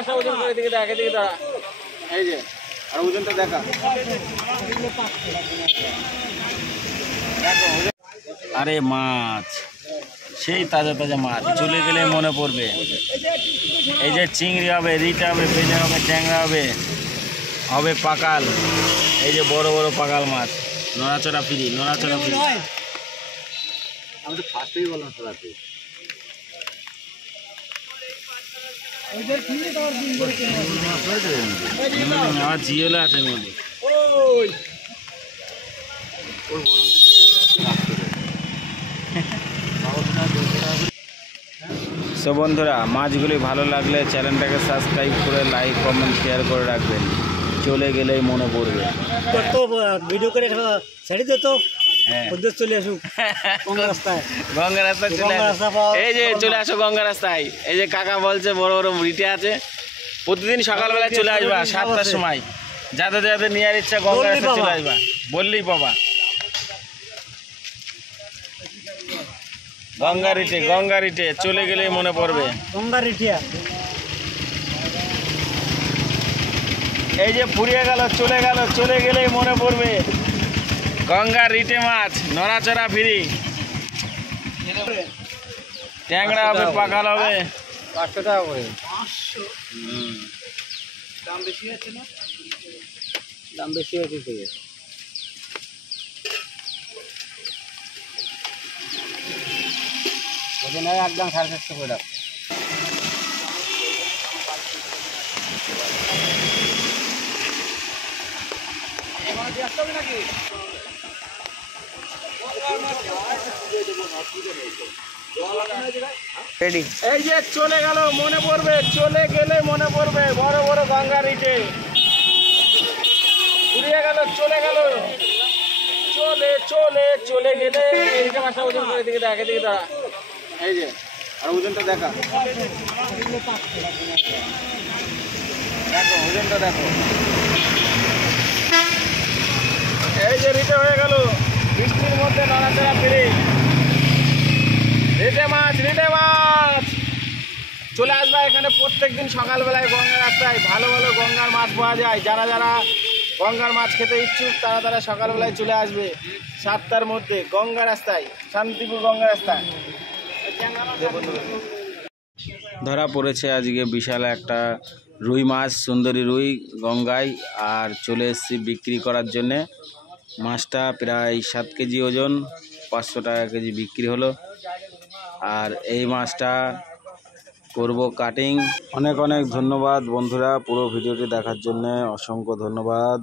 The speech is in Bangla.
মাছটা ওজন করে এদিকে দাঁড়া। এই যে আর ওজনটা দেখা। আরে মাছ, সেই তাজা তাজা মাছ, চলে গেলে মনে পড়বে। এই যে চিংড়ি হবে, রিটা হবে, বেলে হবে, ট্যাংরা হবে, হবে পাকাল। এই যে বড় বড় পাকাল মাছ, নড়াচড়া ফিরি। আমি তো ফার্স্টেই বললাম সরাতে। আমার জিওলে আছে মধ্যে। সো বন্ধুরা, মাছগুলি ভালো লাগলে চ্যানেলটাকে সাবস্ক্রাইব করে লাইক কমেন্ট শেয়ার করে রাখবেন। চলে গেলেই মনে পড়বে। ভিডিও করে ছেড়ে দিত। চলে আসুক গঙ্গা রাস্তায় চলে আসো। এই যে চলে আসো গঙ্গা রাস্তায়। এই যে কাকা বলছে বড় বড় রিটে আছে। প্রতিদিন সকালবেলায় চলে আসবা 7টার সময়। যাদের যাদের নেওয়ার ইচ্ছা গঙ্গা রাস্তায় চলে আসবা, বললেই পাবা। গঙ্গা রিটে চলে গেলেই মনে পড়বে। গঙ্গা রিটিয়া এই যে ফুরিয়ে গেল, চলে গেলেই মনে পড়বে। গঙ্গা রিটে মাছ, নড়াচড়া ফিরি। ট্যাংরা হবে, পাকাল হবে। 500 টাকা করে। দাম বেশি আছে না? দাম বেশি আছে থেকে। একদম 450 করে দাও। এই যে চলে গেল মনে পড়বে, চলে গেলে মনে পড়বে। বড় বড় গঙ্গা রিটে ঘুরিয়ে গেল, চলে গেল, চলে গেলে। এইটা মাছটা ওজন করে এদিকে দাঁড়া। এই যে আর ওজনটা দেখা। দেখো ওজনটা দেখো। এই যে রিটে হয়ে গেল, বৃষ্টির মধ্যে নড়াচড়া ফিরি। রিটে মাছ চলে আসবে এখানে প্রত্যেকদিন সকালবেলায় গঙ্গা রাস্তায়। ভালো ভালো গঙ্গার মাছ পাওয়া যায়। যারা গঙ্গার মাছ খেতে ইচ্ছুক তারা সকালবেলায় চলে আসবে 7টার মধ্যে গঙ্গা রাস্তায়, শান্তিপুর গঙ্গা রাস্তায়। ধরা পড়েছে আজকে বিশাল একটা রুই মাছ, সুন্দরী রুই গঙ্গায়। আর চলে এসেছি বিক্রি করার জন্যে। মাছটা প্রায় 7 কেজি ওজন, 500 টাকা কেজি বিক্রি হলো। আর এই মাছটা করব কাটিং। অনেক ধন্যবাদ বন্ধুরা, পুরো ভিডিওটি দেখার জন্য অসংখ্য ধন্যবাদ।